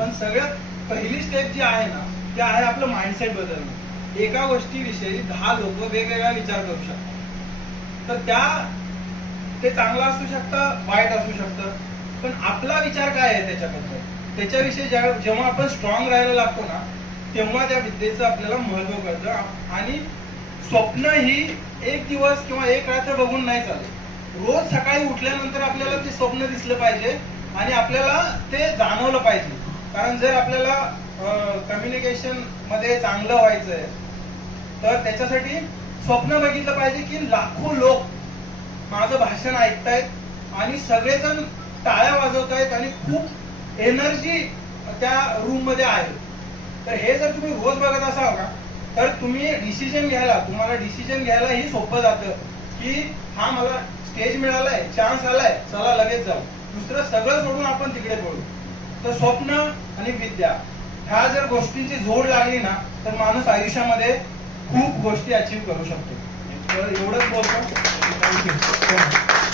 पण सगळ्यात पहिली स्टेप जी आहे ना ती आहे आपलं माइंडसेट बदलणं. एका गोष्टीविषयी 10 लोक वेगवेगळा विचार करू शकतात, तर ते चांगलं असू शकतं, वाईट असू शकतं, पण आपला विचार काय आहे त्याच्याबद्दल, त्याच्याविषयी जेव्हा आपण स्ट्रॉंग राहायला लागतो ना तेव्हा त्या विद्येचं आपल्याला महत्व कळतं. आणि स्वप्न ही एक दिवस किंवा एक रात्र बघून नाही चालत. रोज सकाळी उठल्यानंतर आपल्याला ते स्वप्न दिसलं पाहिजे आणि आपल्याला ते जाणवलं पाहिजे. कारण जर आपल्याला कम्युनिकेशन मध्ये चांगलं व्हायचंय तर त्याच्यासाठी स्वप्न बघितलं पाहिजे की लाखो लोक माझं भाषण ऐकतायत आणि सगळेजण टाळ्या वाजवतायत आणि खूप एनर्जी त्या रूम मध्ये आहे. तर हे जर तुम्ही रोज बघत असाल ना तर तुम्हाला डिसिजन घ्यायला ही सोपं जातं की हा मला स्टेज मिळालाय, चान्स आलाय, चला लगेच जाऊ, दुसरं सगळं सोडून आपण तिकडे पळू. तर स्वप्न आणि विद्या ह्या जर गोष्टींची जोड लागली ना तर माणूस आयुष्यामध्ये खूप गोष्टी अचीव्ह करू शकतो. एवढंच बोलतो. थँक्यू.